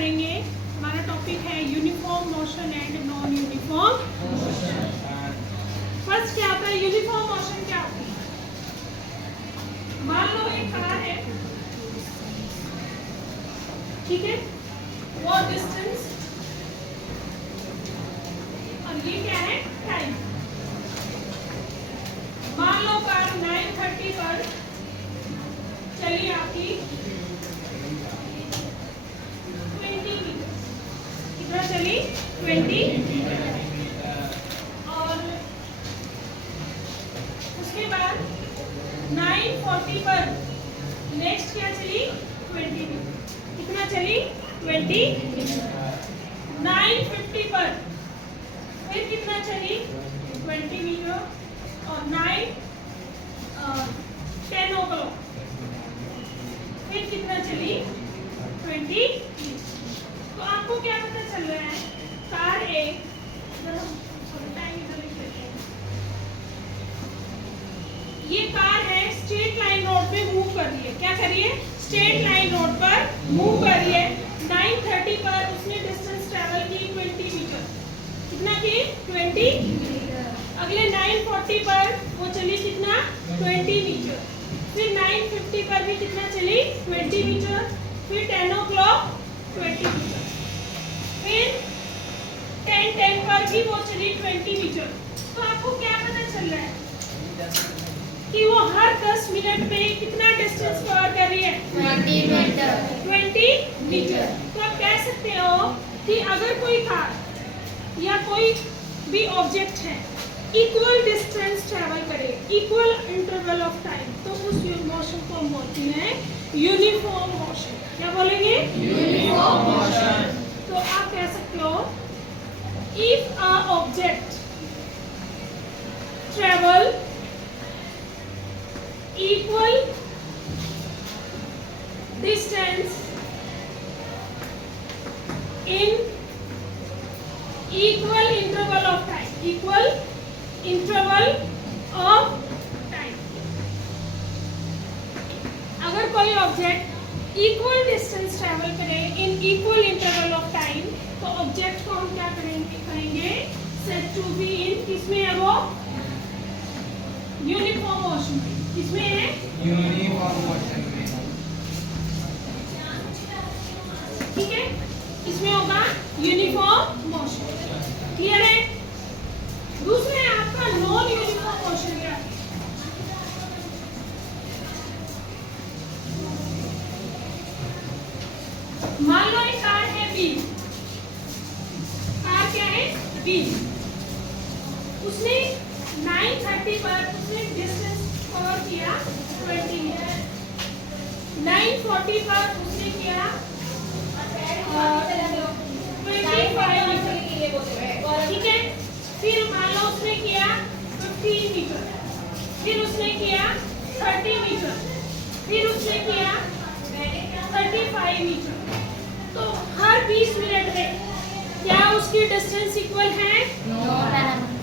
करेंगे? हमारा टॉपिक है uniform motion and non uniform motion. First क्या आता है? यूनिफॉर्म मोशन क्या होती है? मान लो एक कार है, ठीक है, वो डिस्टेंस और ये क्या है? टाइम। मान लो कार 9:30 पर चली आपकी 20 मीटर। कितना चली? 20 और उसके बाद 9:40 पर नेक्स्ट क्या चली? 20 मीटर। कितना चली? 20। 9:50 पर फिर कितना चली? 20 मीटर और 10 o'clock फिर कितना चली? 20 मीटर। तो आपको क्या पता चल रहा है? कार एक ये कार है, स्ट्रेट लाइन रोड पे मूव कर रही है। क्या कर रही है? स्ट्रेट लाइन रोड पर मूव कर रही है। 9:30 पर उसने डिस्टेंस ट्रेवल की 20 मीटर। कितना की? 20। अगले 9:40 पर वो चली कितना? 20 मीटर। फिर 9:50 पर भी कितना चली? 20 मीटर। फिर 10 o'clock 20 मीटर। फिर 10:10 पर भी वो चली 20 मीटर। तो आपको क्या पता चल रहा है कि वो हर 10 मिनट में कितना डिस्टेंस कवर कर रही है? 20 मीटर। 20 मीटर। तो आप कह सकते हो कि अगर कोई कार या कोई भी ऑब्जेक्ट है इक्वल डिस्टेंस ट्रैवल करे, इक्वल इंटरवल ऑफ टाइम, तो उस मोशन को हम बोलते हैं यूनिफॉर्म मोशन। क्या बोलेंगे? Uniform motion. तो आप कह सकते हो if a object travel equal distance in equal interval of time, equal interval of time। अगर कोई ऑब्जेक्ट इक्वल डिस्टेंस ट्रैवल करे in equal interval of time, तो ऑब्जेक्ट को हम क्या करेंगे? सेट टू बी इन, किसमें है वो? यूनिफॉर्म मोशन में। किसमें है? यूनिफॉर्म मोशन में। ठीक है, इसमें होगा यूनिफॉर्म मोशन। क्लियर है? दूसरे आपका नॉन यूनिफॉर्म मोशन क्या है? मान लो एक कार है बी। कार क्या है? बी। उसने 9:30 पर उसने डिस्टेंस कवर किया 20 मीटर। 9:40 पर उसने किया 25 मीटर। ठीक है, फिर मान लो उसने किया 15 मीटर, फिर उसने किया 30 मीटर, फिर उसने किया 35 मीटर। तो हर 20 मिनट में क्या उसकी डिस्टेंस इक्वल है?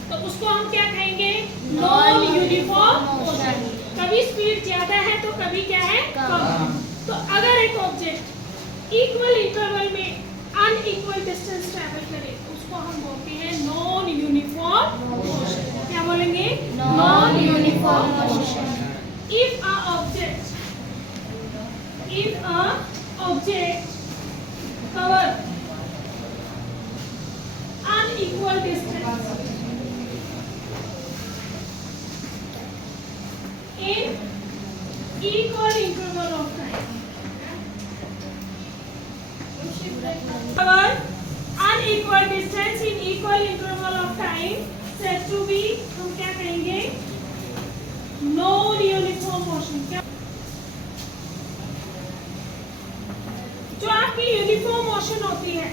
तो उसको हम क्या कहेंगे? Non uniform motion. कभी स्पीड ज्यादा है तो कभी क्या है? कम। तो अगर एक ऑब्जेक्ट इक्वल इंटरवल में अनइक्वल डिस्टेंस ट्रैवल करे, उसको हम बोलते हैं नॉन यूनिफॉर्म मोशन। क्या बोलेंगे? Non uniform motion. If a object cover unequal distance in equal interval of time, cover unequal distance in equal interval of time said to be, हम क्या कहेंगे? Non uniform motion. क्या जो आपकी uniform motion होती है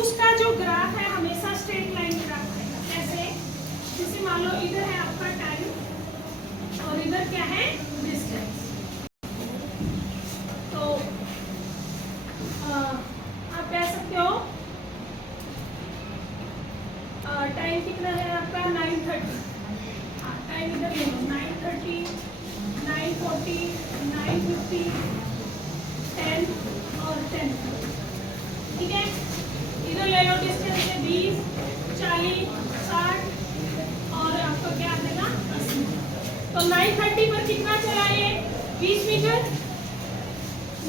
उसका जो ग्राफ है हमेशा स्ट्रेट लाइन ग्राफ आएगा। कैसे? जैसे मान लो इधर है आपका टाइम और इधर क्या है? डिस्टेंस। तो आप कह सकते हो टाइम कितना है आपका? 9:30। टाइम इधर ले लो, 9:30, 9:40, 9:50, 10 और 10। ठीक है, इधर ले लो डिस्टेंस है 20, 40, 60 और आपको क्या आ जाएगा 80। तो 9:30 पर कितना चला ये 20 मीटर,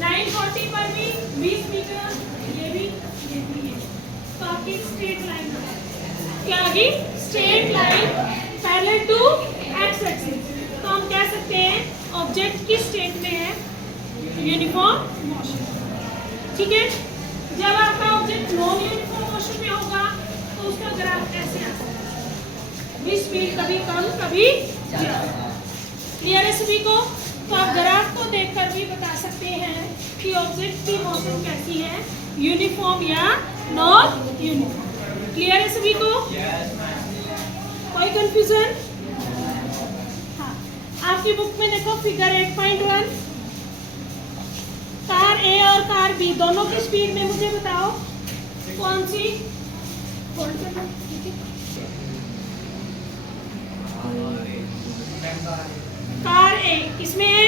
9:40 पर भी 20 मीटर, ये भी है। तो आपकी स्ट्रेट लाइन क्या आ गई, straight line parallel to x axis. तो हम कह सकते हैं ऑब्जेक्ट की स्टेट में है यूनिफॉर्म मोशन। ठीक है, जब आपका ऑब्जेक्ट नॉन यूनिफॉर्म मोशन में होगा तो उसका ग्राफ ऐसे आ सकता है, स्पीड कभी कम कभी ज्यादा। क्लियर है सभी को? तो आप ग्राफ को देखकर भी बता सकते हैं कि ऑब्जेक्ट की मोशन कैसी है, यूनिफॉर्म या नॉन यूनिफॉर्म। क्लियर है सभी को? कोई कंफ्यूजन? हाँ, आपकी बुक में देखो फिगर 8.1, कार ए और कार बी दोनों की स्पीड में मुझे बताओ कौन सी। कार ए किसमें है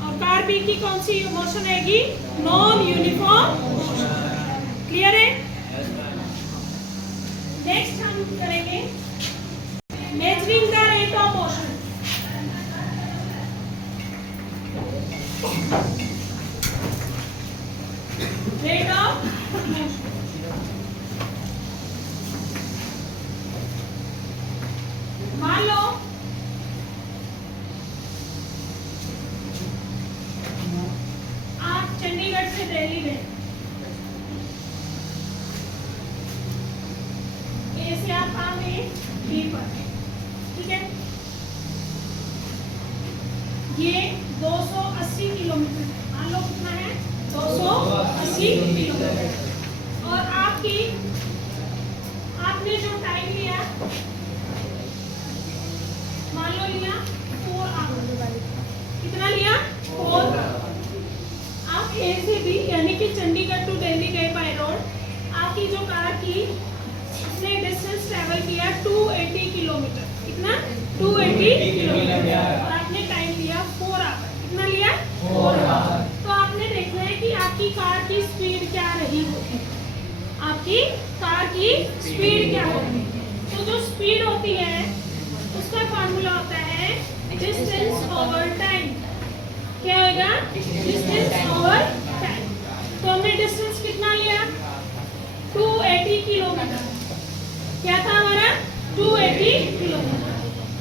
और कार बी की कौन सी मोशन रहेगी, नॉन यूनिफॉर्म मोशन। क्लियर है? नेक्स्ट हम करेंगे measuring the rate of motion. Rate of motion, मान लो आप चंडीगढ़ से दिल्ली गए, ए से आप आ गए बी पर, ठीक है, ये 280 किलोमीटर, मान लो कितना है 280 किलोमीटर। और आपने जो टाइम लिया मान लो लिया 4 आवर, कितना लिया 4 आवर। आप ए से बी यानी कि चंडीगढ़ टू दिल्ली गए बाय रोड, आपकी जो कार की उसने डिस्टेंस ट्रेवल किया 280 किलोमीटर, कितना 280 किलोमीटर, और आपने टाइम लिया 4 आवर, कितना लिया 4 आवर। तो आपने देखना है कि आपकी कार की स्पीड क्या रही होगी, आपकी कार की स्पीड क्या होगी। तो जो स्पीड होती है उसका फार्मूला होता है डिस्टेंस ओवर टाइम। क्या होगा, डिस्टेंस ओवर टाइम। तो हमने डिस्टेंस कितना लिया 280 किलोमीटर, क्या था हमारा 280 किलोमीटर,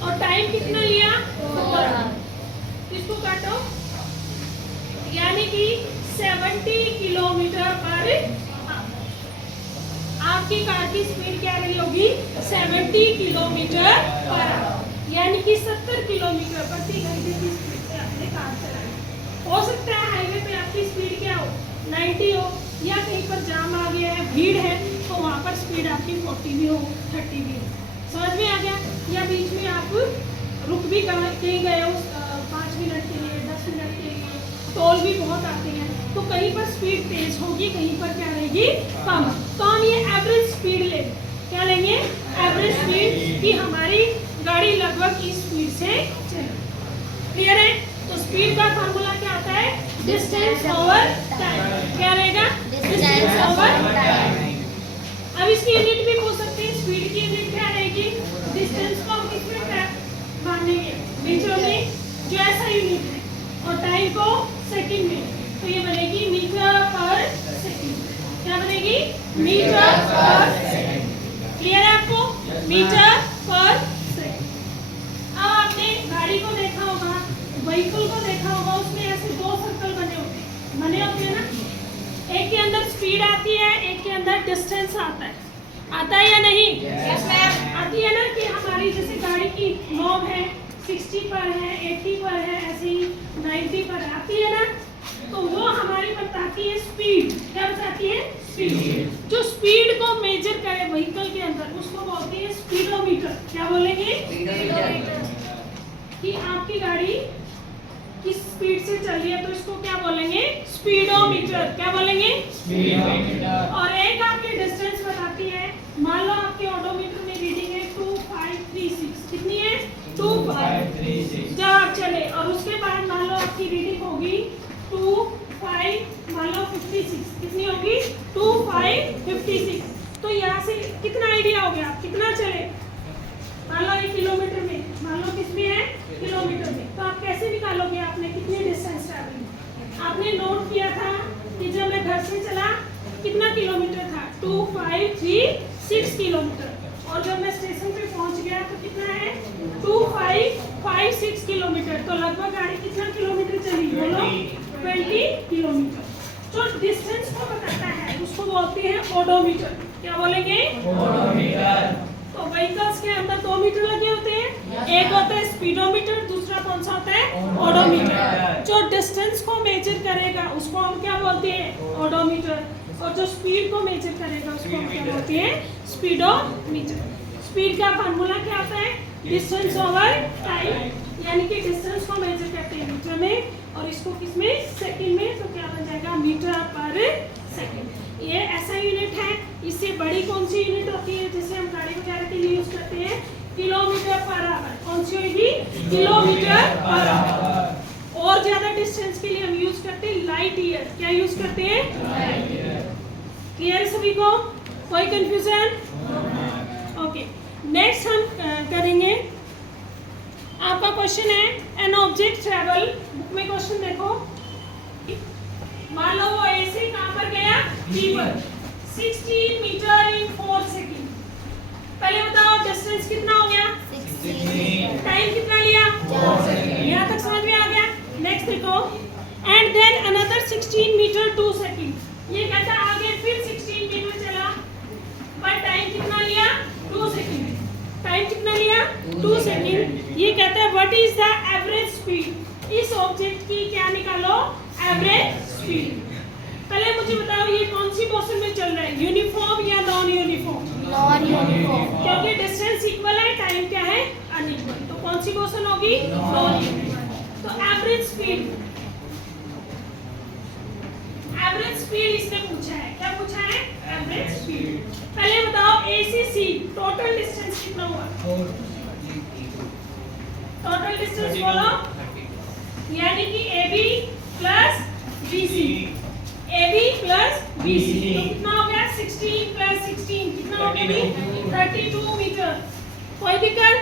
और टाइम कितना लिया 4 आवर। इसको काटो, यानी कि 70 किलोमीटर पर आपकी कार की स्पीड क्या रही होगी 70 किलोमीटर पर आवर, यानी कि 70 किलोमीटर प्रति घंटे की स्पीड से आपने कार चलाई। हो सकता है हाईवे पे आपकी स्पीड क्या हो 90 हो, या कहीं पर जाम आ गया है, भीड़ है, तो वहाँ पर स्पीड आपकी 40 भी हो, 30 भी हो। समझ में आ गया? या बीच में आप रुक भी कहीं गए हो 5 मिनट के लिए, 10 मिनट के लिए, टोल भी बहुत आते हैं, तो कहीं पर स्पीड तेज होगी, कहीं पर क्या रहेगी कम। तो हम ये एवरेज स्पीड लेंगे, क्या लेंगे एवरेज स्पीड, कि हमारी गाड़ी लगभग इस स्पीड से चले। क्लियर है? तो स्पीड का फार्मूला क्या होता है, डिस्टेंस ओवर टाइम। क्या रहेगा, डिस्टेंस ओवर टाइम। अब इसकी यूनिट भी पूछ सकते हैं, स्पीड की यूनिट क्या रहेगी, डिस्टेंस को हम किसमें मानेंगे, मीटर में, जो ऐसा यूनिट है, और टाइम को सेकंड में, तो ये बनेगी मीटर पर सेकंड। क्या बनेगी, मीटर पर सेकंड। क्लियर है आपको, मीटर पर सेकंड। अब आपने गाड़ी को देखा होगा, व्हीकल को देखा होगा, उसमें ऐसे 2 सर्कल बने होते हैं ना, एक के अंदर स्पीड आती है, एक के अंदर डिस्टेंस आता है या नहीं? yes, आती है ना, कि हमारी जैसे गाड़ी की नॉब है 60 पर है, 80 पर है, ऐसे ही 90 पर आती है ना, तो वो हमारी बताती है स्पीड। क्या बताती है, स्पीड। जो स्पीड को मेजर करे व्हीकल के अंदर उसको बोलते हैं स्पीडोमीटर। क्या बोलेंगे, स्पीडोमीटर। कि आपकी गाड़ी किस स्पीड से चल रही है, तो इसको क्या बोलेंगे, स्पीडोमीटर। क्या बोलेंगे, स्पीडोमीटर। और एक आपकी डिस्टेंस बताती है, मान लो आपके ऑडोमीटर में रीडिंग है 2536, कितनी है 2536 जब आप चले, और उसके बाद मान लो आपकी रीडिंग होगी 25 मान लो 56 कितनी होगी 2556। तो यहाँ से कितना आइडिया हो गया, कितना चले, मान लो 1 किलोमीटर में, मान लो किसमें है किलोमीटर में, तो आप कैसे निकालोगे, आपने कितनी डिस्टेंस ट्रैवल, आपने नोट किया था कि जब मैं घर से चला कितना किलोमीटर था 2536 किलोमीटर, और जब मैं स्टेशन पे पहुंच गया तो कितना है 2556 किलोमीटर। तो लगभग गाड़ी कितना किलोमीटर चली, बोलो 20 किलोमीटर। जो डिस्टेंस को बताता है उसको बोलते हैं ओडोमीटर। क्या बोलेंगे, ओडोमीटर। तो व्हीकल्स के अंदर 2 मीटर लगे होते हैं, एक होता है स्पीडोमीटर, दूसरा कौन सा होता है ओडोमीटर। जो डिस्टेंस को मेजर करेगा उसको हम क्या बोलते हैं ओडोमीटर, और जो स्पीड को मेजर करेगा उसको हम क्या बोलते हैं स्पीडोमीटर। स्पीड का फार्मूला क्या होता है, डिस्टेंस ओवर टाइम, यानी कि डिस्टेंस को मेजर करते हैं मीटर में और इसको किसमें सेकंड में, तो क्या बन जाएगा मीटर पर सेकंड। ये ऐसा यूनिट है, इससे बड़ी कौन सी यूनिट होती है जिसे हम गाड़ी वगैरह के लिए यूज करते हैं, किलोमीटर पर आवर। कौन सी होगी किलोमीटर पर आवर। और ज्यादा डिस्टेंस के लिए हम यूज करते हैं लाइट ईयर। क्या यूज करते हैं, क्लियर सभी को, कोई कंफ्यूजन, ओके। नेक्स्ट हम करेंगे, आपका क्वेश्चन है एन ऑब्जेक्ट ट्रेवल, बुक में क्वेश्चन देखो, मान लो वो ऐसे कहां पर गया बी पर, 16 मीटर इन 4 सेकंड। पहले बताओ डिस्टेंस कितना हो गया, टाइम कितना लिया, 4 सेकंड। यहां तक समझ में आ गया। नेक्स्ट देखो, and then another 16 metre 2 second. ये कहता आगे फिर 16 मीटर चला, पर टाइम कितना लिया 2 सेकंड। टाइम कितना लिया 2 सेकंड। ये कहता है what is the average speed, इस ऑब्जेक्ट की क्या निकालो एवरेज स्पीड। पहले मुझे बताओ ये कौन सी मोशन में चल रहा है, यूनिफॉर्म या नॉन यूनिफॉर्म, नॉन यूनिफॉर्म, क्योंकि डिस्टेंस इक्वल है, टाइम क्या है अनइक्वल, तो कौन सी मोशन होगी नॉन यूनिफॉर्म। तो एवरेज स्पीड, एवरेज स्पीड इसने पूछा है, क्या पूछा है एवरेज स्पीड। पहले बताओ ए से सी टोटल डिस्टेंस कितना हुआ, टोटल डिस्टेंस बोलो, यानी कि AB plus BC, AB plus BC तो कितना हो गया 16 प्लस 16 कितना हो गया 32 मीटर। कोई दिक्कत,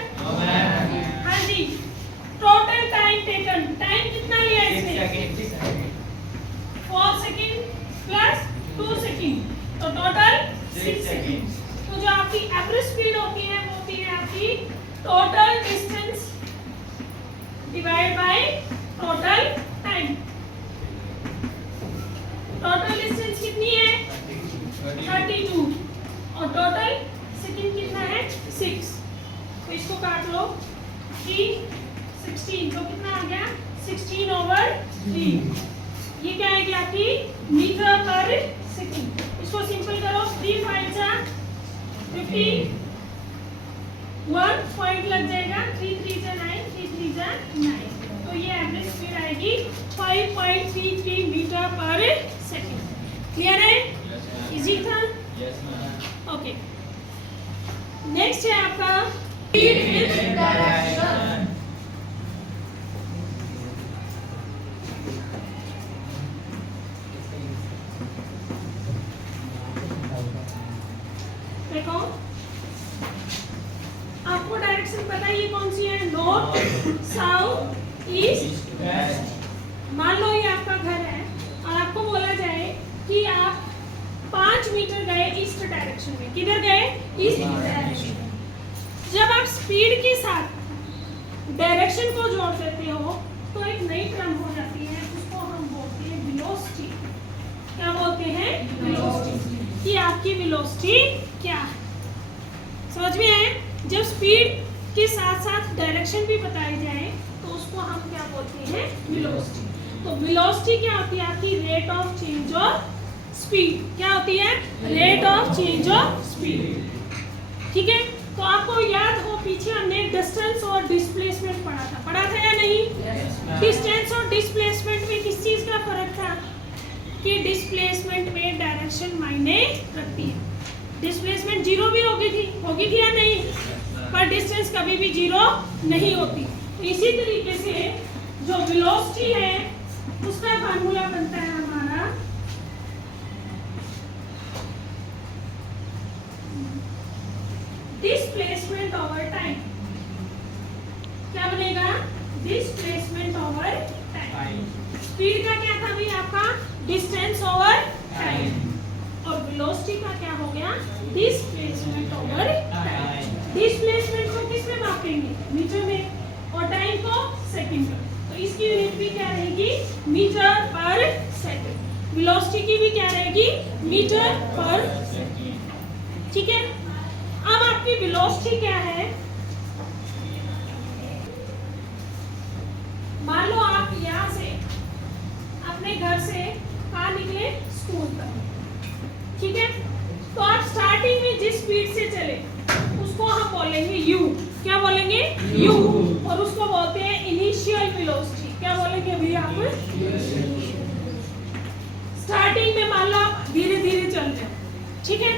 हाँ जी। टोटल टाइम टेकन, टाइम कितना लिया इसने 4 सेकंड प्लस 2 सेकंड, तो टोटल 6 सेकंड। तो जो आपकी एवरेज स्पीड होती है वो होती है आपकी total distance divide by total time. Total distance कितनी है 32 और टोटल सेकंड कितना है 6, तो इसको काट लो 3 16, तो कितना आ गया 16/3। ये क्या है आपकी मीटर पर सेकंड। इसको सिंपल करो, 3 5 जा 50, 1 पॉइंट लग जाएगा, 3 3 जा 9, 3 3 जा 9, तो ये एवरेज स्पीड आएगी 5.33 मीटर पर सेकंड। क्लियर है, इजी था, ओके। नेक्स्ट है आपका स्पीड विद डायरेक्शन। देखो आपको डायरेक्शन पता है, ये कौन सी है, नॉर्थ साउथ ईस्ट वेस्ट। मान लो ये आपका घर है और आपको बोला जाए कि आप 5 मीटर गए ईस्ट डायरेक्शन में, किधर गए ईस्ट डायरेक्शन में। जब आप स्पीड के साथ डायरेक्शन को जोड़ देते हो तो एक नई टर्म हो जाती है, उसको हम बोलते हैं वेलोसिटी। क्या बोलते हैं वेलोसिटी, कि आपकी वेलोसिटी क्या है, समझ में आए। जब स्पीड के साथ साथ डायरेक्शन भी बताई जाए तो उसको हम क्या बोलते हैं वेलोसिटी। तो वेलोसिटी क्या होती है आपकी rate of change of speed. क्या होती है rate of change of speed, ठीक है। तो आपको याद हो पीछे हमने डिस्टेंस और डिस्प्लेसमेंट पढ़ा था या नहीं। डिस्टेंस और डिस्प्लेसमेंट में किस चीज का फर्क था कि डिस्प्लेसमेंट में डायरेक्शन मायने रखती है। डिस्प्लेसमेंट जीरो भी होगी थी या नहीं, पर डिस्टेंस कभी भी जीरो नहीं होती। इसी तरीके से जो वेलोसिटी है उसका फार्मूला बनता है हमारा डिस्प्लेसमेंट ओवर टाइम। क्या बनेगा? Displacement over time. स्पीड का क्या था भाई आपका? Distance over time. और वेलोसिटी का क्या हो गया? Displacement over time. डिस्प्लेसमेंट को किस में मापेंगे? मीटर में, और टाइम को सेकंड में। तो इसकी यूनिट भी क्या रहेगी? मीटर पर सेकंड। वेलोसिटी की भी क्या रहेगी? मीटर पर सेकंड। ठीक है। अब आपकी वेलोसिटी क्या है? मान लो आप यहाँ से अपने घर से कहाँ निकले? स्कूल तक। ठीक है। तो आप स्टार्टिंग में जिस स्पीड से चले उसको हम बोलेंगे यू। क्या बोलेंगे? यू। और उसको बोलते हैं इनिशियल वेलोसिटी। क्या बोलेंगे अभी आप? स्टार्टिंग में मान लो आप धीरे धीरे चल रहे हो, ठीक है,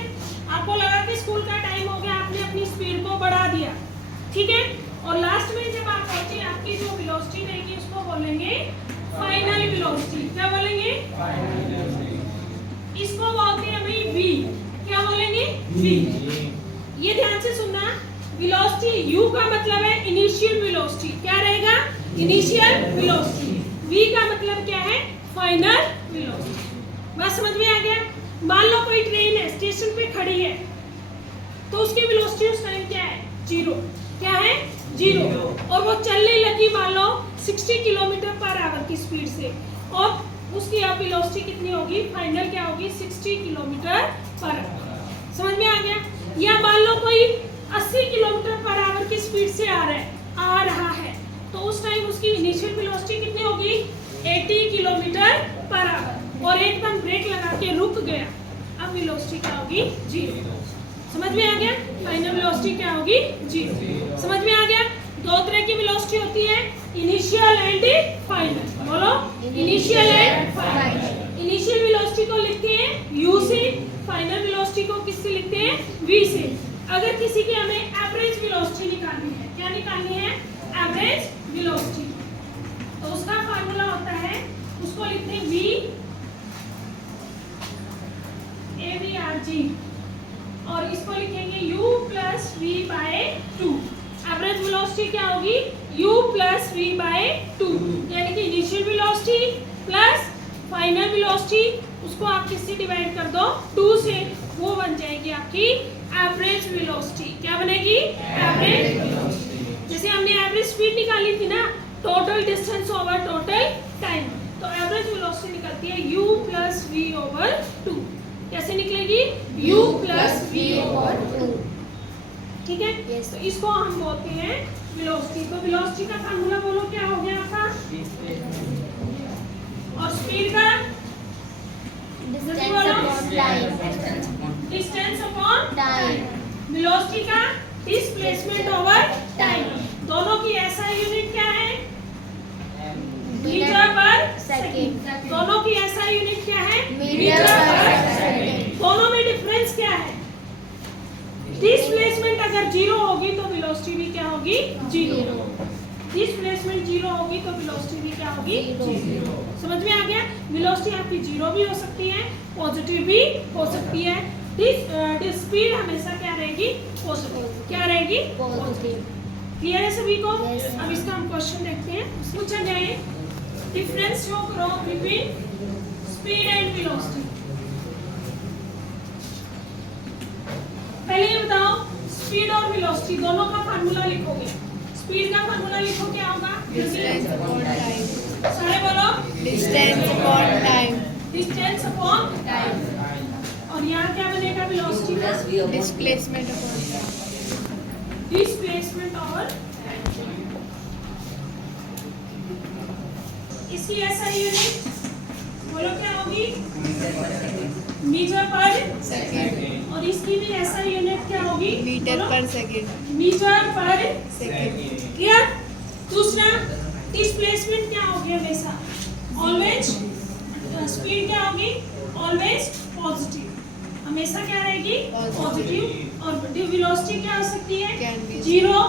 आपको लगा कि स्कूल का टाइम हो गया, आपने अपनी स्पीड को बढ़ा दिया, ठीक है, और लास्ट में जब आप पहुंचे आपकी जो वेलोसिटी रहेगी उसको बोलेंगे फाइनल वेलोसिटी। क्या बोलेंगे? इसको बोलते हैं भाई वी। क्या बोलेंगे? वी। ये ध्यान से सुनना, वेलोसिटी u का मतलब है इनिशियल वेलोसिटी। क्या रहेगा? Initial velocity. v का मतलब क्या है? Final velocity. बात समझ में आ गया? मान लो कोई ट्रेन है, स्टेशन पे खड़ी है, तो उसकी वेलोसिटी उस टाइम क्या है? 0। क्या है? 0। और वो चलने लगी मान लो 60 किलोमीटर पर आवर की स्पीड से, और उसकी अब वेलोसिटी कितनी होगी? फाइनल क्या होगी? 60 किलोमीटर पर आवर। समझ में आ गया? या मान लो कोई 80 किलोमीटर पर आवर की स्पीड से आ रहा है, तो उस टाइम उसकी इनिशियल वेलोसिटी कितनी होगी? 80 किलोमीटर पर आवर, और एकदम ब्रेक लगा के रुक गया, अब वेलोसिटी क्या होगी? 0। समझ में आ गया? फाइनल वेलोसिटी क्या होगी? 0। समझ में आ गया? दो तरह की वेलोसिटी होती है, इनिशियल एंड फाइनल। बोलो, initial and final. Initial velocity को लिखते हैं u से, फाइनल वेलोसिटी को किससे लिखते हैं? v से। अगर किसी की हमें एवरेज वेलोसिटी निकालनी है, क्या निकालनी है? एवरेज वेलोसिटी, तो उसका फार्मूला होता है, उसको लिखते हैं v AVRG, और इसको लिखेंगे u plus v by 2। Average velocity क्या होगी? u प्लस v बाय 2, यानी कि initial velocity plus final velocity, उसको आप किससे डिवाइड कर दो? 2 से, वो बन जाएगी आपकी एवरेज वेलोसिटी। क्या बनेगी? Average velocity. जैसे हमने एवरेज स्पीड निकाली थी ना, total distance over total time, तो एवरेज वेलोसिटी निकलती है u प्लस v ओवर 2। कैसे निकलेगी? u plus v over 2। ठीक है, तो इसको हम बोलते हैं वेलोसिटी। तो वेलोसिटी का फार्मूला बोलो, क्या हो गया आपका? और स्पीड का? Distance upon time. वेलोसिटी का? Displacement over time. दोनों की एसआई यूनिट क्या है? मीटर पर सेकंड। दोनों की एसआई यूनिट क्या है? मीटर पर सेकंड। दोनों में डिफरेंस क्या है? डिस्प्लेसमेंट अगर 0 होगी तो वेलोसिटी भी क्या होगी? 0। डिस्प्लेसमेंट 0 होगी तो वेलोसिटी भी क्या होगी? 0। समझ में आ गया? वेलोसिटी आपकी 0 भी हो सकती है, पॉजिटिव भी हो सकती है। स्पीड हमेशा क्या रहेगी? पॉजिटिव। क्या रहेगी? पॉजिटिव। क्लियर है सभी को? अब इसका हम क्वेश्चन देखते हैं। पूछा जाए, डिफरेंस शो करो बिटवीन स्पीड एंड वेलोसिटी। पहले ये बताओ, स्पीड और वेलोसिटी दोनों का फार्मूला लिखोगे। स्पीड का फार्मूला लिखो, क्या होगा? Distance upon time. सारे बोलो, distance upon time. Distance upon time. और यहाँ क्या बनेगा? वेलोसिटी का? Displacement upon time. Displacement over इसकी एसआई यूनिट बोलो क्या होगी? मीटर पर सेकंड। और इसकी भी एसआई यूनिट क्या होगी? मीटर बोलो? पर सेकंड। मीटर पर सेकंड। क्लियर? दूसरा, डिस्प्लेसमेंट क्या होगी? हमेशा ऑलवेज, स्पीड क्या होगी? Always positive. हमेशा क्या रहेगी? पॉजिटिव। और वेलोसिटी क्या हो सकती है? Can be 0,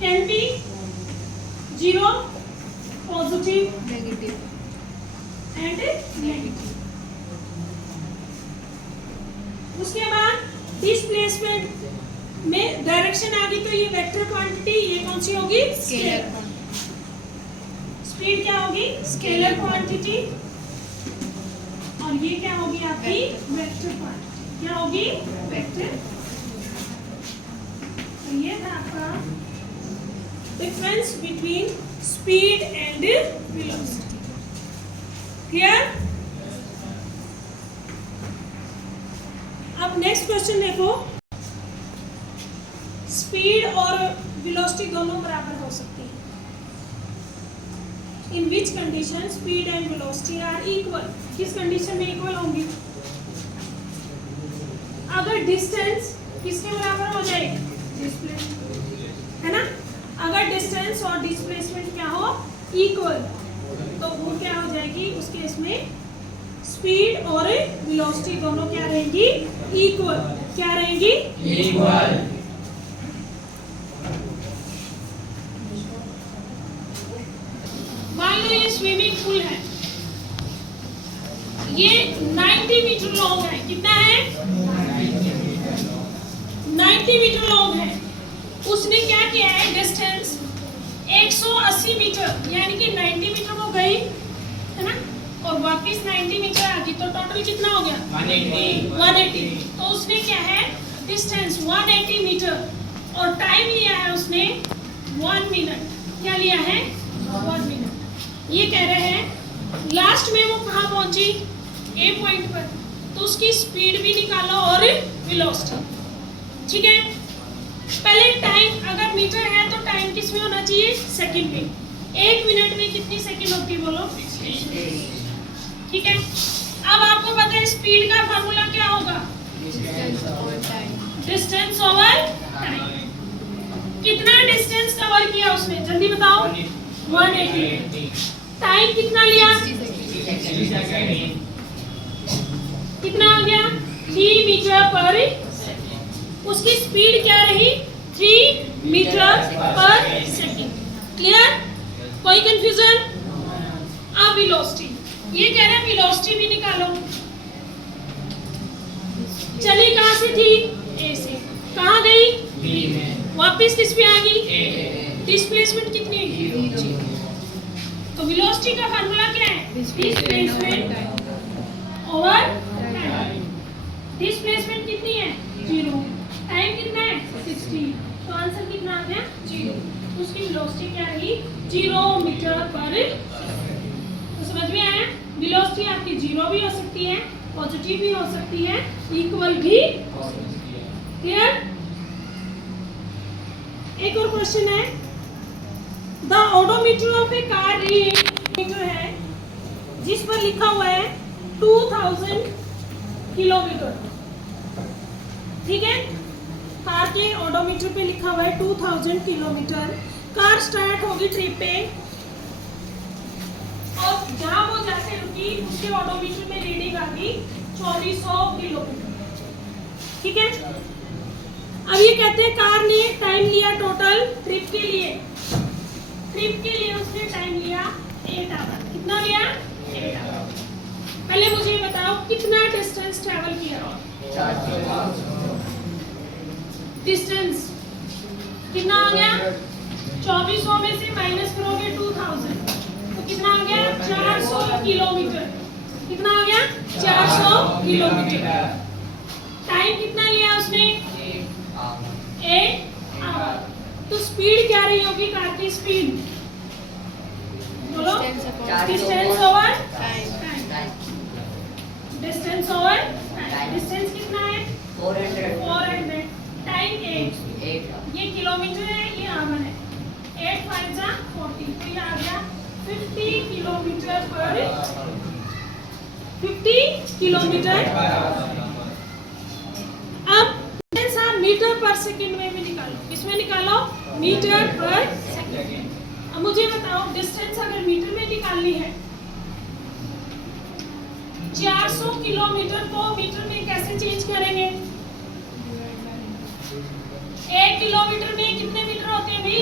can be 0, positive negative and negative. उसके बाद डिस्प्लेसमेंट में डायरेक्शन आ गई तो ये वेक्टर क्वांटिटी, ये कौन सी होगी? स्केलर स्पीड क्या होगी? Scalar quantity. और ये क्या होगी आपकी? Vector quantity. क्या होगी? वेक्टर। तो ये था आपका difference between speed and velocity. Clear? अब नेक्स्ट क्वेश्चन देखो, स्पीड और वेलोसिटी दोनों बराबर हो सकती है। In which condition speed and velocity are equal? किस कंडीशन में इक्वल होंगी? अगर डिस्टेंस किसके बराबर हो जाएगी? डिस्प्लेसमेंट, है ना? अगर डिस्टेंस और डिस्प्लेसमेंट क्या हो? इक्वल, तो वो क्या हो जाएगी? उस केस में स्पीड और वेलोसिटी दोनों क्या रहेंगी? इक्वल। क्या रहेंगी? इक्वल। मान लो ये स्विमिंग पूल है, ये 90 मीटर लॉन्ग है। कितना है? 90 मीटर लॉन्ग है। उसने क्या किया है? डिस्टेंस 180 मीटर, यानी कि 90 मीटर वो गई, है ना, और वापस 90 मीटर आ गई, तो टोटल कितना हो गया? 180। तो उसने क्या है? डिस्टेंस 180 मीटर और टाइम लिया है उसने 1 मिनट। क्या लिया है? 1 मिनट। ये कह रहे हैं लास्ट में वो कहाँ पहुंची? ए पॉइंट पर। तो उसकी स्पीड भी निकालो और वेलोसिटी। ठीक है? पहले टाइम, अगर मीटर है तो टाइम किस में होना चाहिए? सेकंड में। 1 मिनट में कितनी सेकंड होती है बोलो? ठीक है? अब आपको पता है स्पीड का फार्मूला क्या होगा? Distance over time. कितना डिस्टेंस कवर किया उसने? जल्दी बताओ। 180। टाइम कितना लिया? कितना हो गया? 3 मीटर पर। उसकी स्पीड क्या रही? 3 मीटर पर सेकंड। क्लियर? कोई कंफ्यूजन? अब वेलोसिटी, ये कह रहे हैं वेलोसिटी भी निकालो। चली कहां से थी? ए से। कहां गई? बी में। वापस किस पे आ गई? डिस्प्लेसमेंट कितनी है? तो वेलोसिटी का फार्मूला क्या है? Displacement over time. डिस्प्लेसमेंट कितनी है? 0। टाइम कितना है? 60। तो आंसर कितना आ गया? 0। उसकी वेलोसिटी क्या रही? 0 मीटर पर। तो समझ में आया? वेलोसिटी आपकी 0 भी हो सकती है, पॉजिटिव भी हो सकती है, इक्वल भी हो सकती है। क्लियर? एक और क्वेश्चन है, the odometer of a car meter है जिस पर लिखा हुआ है 2000 किलोमीटर। ठीक है? कार के ओडोमीटर पे लिखा हुआ है 2000 किलोमीटर। कार स्टार्ट होगी ट्रिप पे और जहां वो जाके रुकी उसके ओडोमीटर में रीडिंग आ गई 2400 किलोमीटर। ठीक है? अब ये कहते हैं कार ने टाइम लिया टोटल ट्रिप के लिए। ट्रिप के लिए उसने टाइम लिया 8 आवर। कितना लिया? 8 आवर। पहले मुझे बताओ कितना डिस्टेंस ट्रैवल किया? डिस्टेंस कितना आ गया? 2400 में से माइनस करोगे 2000 तो कितना आ गया? 400 किलोमीटर। कितना आ गया? 400 किलोमीटर। टाइम कितना लिया उसने? 8 आवर। तो स्पीड क्या रही होगी कार की? स्पीड बोलो। Distance over time. Distance over time. Distance कितना है? 400। टाइम 8। ये किलोमीटर है, ये आवर है। 8 5 जा 40, तो ये आ गया 50 किलोमीटर पर। 50 किलोमीटर। अब आप मीटर पर सेकंड में भी निकालो। किसमें निकालो? मीटर पर सेकंड। अब मुझे बताओ डिस्टेंस अगर मीटर में निकालनी है, 400 किलोमीटर को मीटर में कैसे चेंज करेंगे? 1 किलोमीटर में कितने मीटर होते हैं भाई?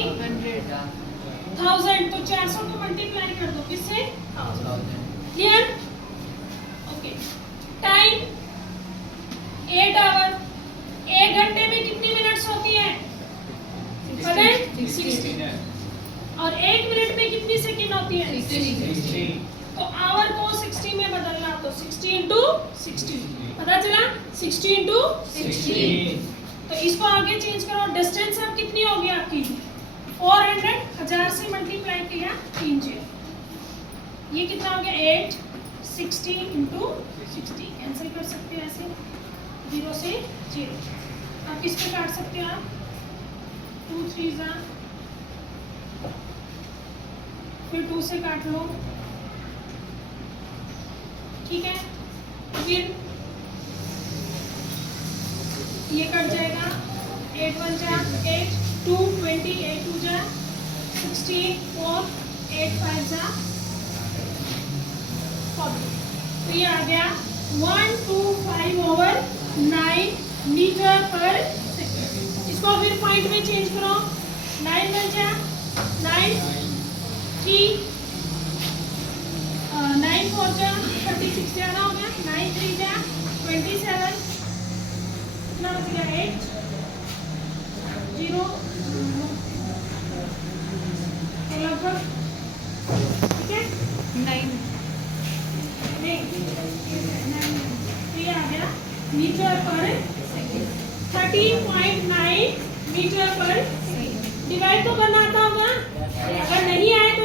1000। तो 400 को मल्टीप्लाई कर दो किससे? 1000। क्लियर? ओके। Time 8 our. 1 घंटे में कितनी मिनट्स होती है? और 1 मिनट में कितनी सेकंड होती है? 60 तो आवर को 60 में बदलना, तो 60 into 60 पता चला, 60 into 60। तो इसको आगे चेंज करो, डिस्टेंस अब कितनी होगी आपकी? 400, 1000 से मल्टीप्लाई किया 3 0, ये कितना हो गया? 8 60 into 60 कैंसिल कर सकते हैं ऐसे, 0 से 0। अब किस पे काट सकते हैं आप? 2 3 जा, फिर 2 से काट लो, ठीक है। फिर ये कट जाएगा, 8 1 जा 8, 2 20, 8 2 जा 16, 4 8 5 जा 40। तो ये आ गया 125/9 मीटर पर सेकेंड। इसको फिर पॉइंट में चेंज करो, 9 1 जा 9, 3 9 4 जा 36 जाना हो गया, 9 3 जा 27, कितना बच गया? 8 0 तो लगभग, ठीक है। 9 नहीं, ये आ गया मीटर पर सेकेंड, 13.9 मीटर पर सेकेंड। डिवाइड तो करना आता होगा, अगर नहीं आए तो